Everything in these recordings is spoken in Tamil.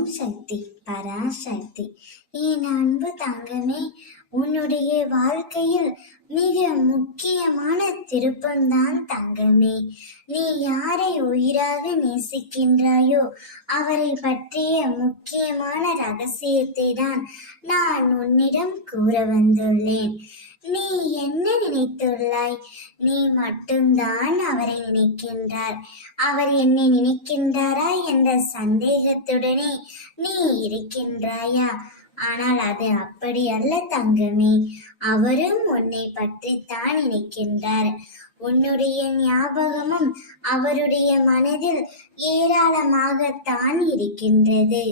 ஓம் சக்தி பராசக்தி. என் அன்பு தங்கமே, உன்னுடைய வாழ்க்கையில் மிக முக்கியமான திருப்பம்தான் தங்கமே. நீ யாரை உயிராக நேசிக்கின்றாயோ அவரை பற்றிய முக்கியமான ரகசியத்தை தான் நான் உன்னிடம் கூற வந்துள்ளேன். நீ என்ன நினைத்துள்ளாய்? நீ மட்டும்தான் அவரை நினைக்கின்றார். அவர் என்னை நினைக்கின்றாரா என்ற சந்தேகத்துடனே நீ இருக்கின்றாயா? ஆனால் அது அப்படி அல்ல தங்கமே. அவரும் உன்னை பற்றித்தான் நினைக்கின்றார். உன்னுடைய ஞாபகமும் அவருடைய மனதில் ஏராளமாகத்தான் இருக்கின்றது.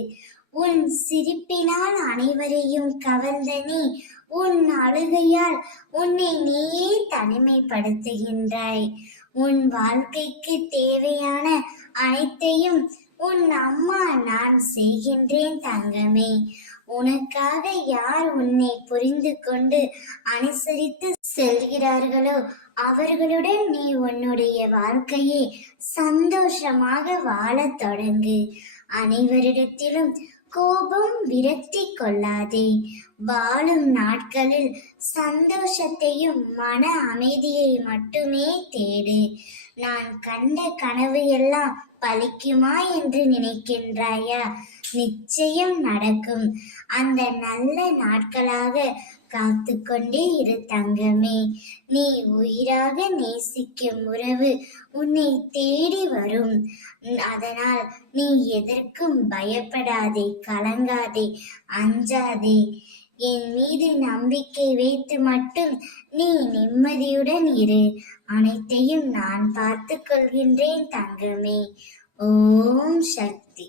உன் சிரிப்பினால் அனைவரையும் கவர்ந்த நீ உன் அழுகையால் உன்னை நீயே தனிமைப்படுத்துகின்றாய். உன் வாழ்க்கைக்கு தேவையான அனைத்தையும் உன் அம்மா நான் செய்கின்றேன் தங்கமே. உனக்காக யார் உன்னை புரிந்து கொண்டு அனுசரித்து செல்கிறார்களோ அவர்களுடன் நீ உன்னுடைய வாழ்க்கையை சந்தோஷமாக வாழத் தொடங்கு. அனைவரிடத்திலும் கோபம் விரக்தி கொள்ளாதே. வாழும் நாட்களில் சந்தோஷத்தையும் மன அமைதியை மட்டுமே தேடு. நான் கண்ட கனவு எல்லாம் பலிக்குமா என்று நினைக்கின்றாயா? நிச்சயம் நடக்கும். அந்த நல்ல நாட்களாக காத்து கொண்டே இரு தங்கமே. நீ உயிராக நேசிக்கும் உறவு உன்னை தேடி வரும். அதனால் நீ எதற்கும் பயப்படாதே, கலங்காதே, அஞ்சாதே. என் மீது நம்பிக்கை வைத்து மட்டும் நீ நிம்மதியுடன் இரு. அனைத்தையும் நான் பார்த்து கொள்கின்றேன் தங்கமே. ஓம் சக்தி.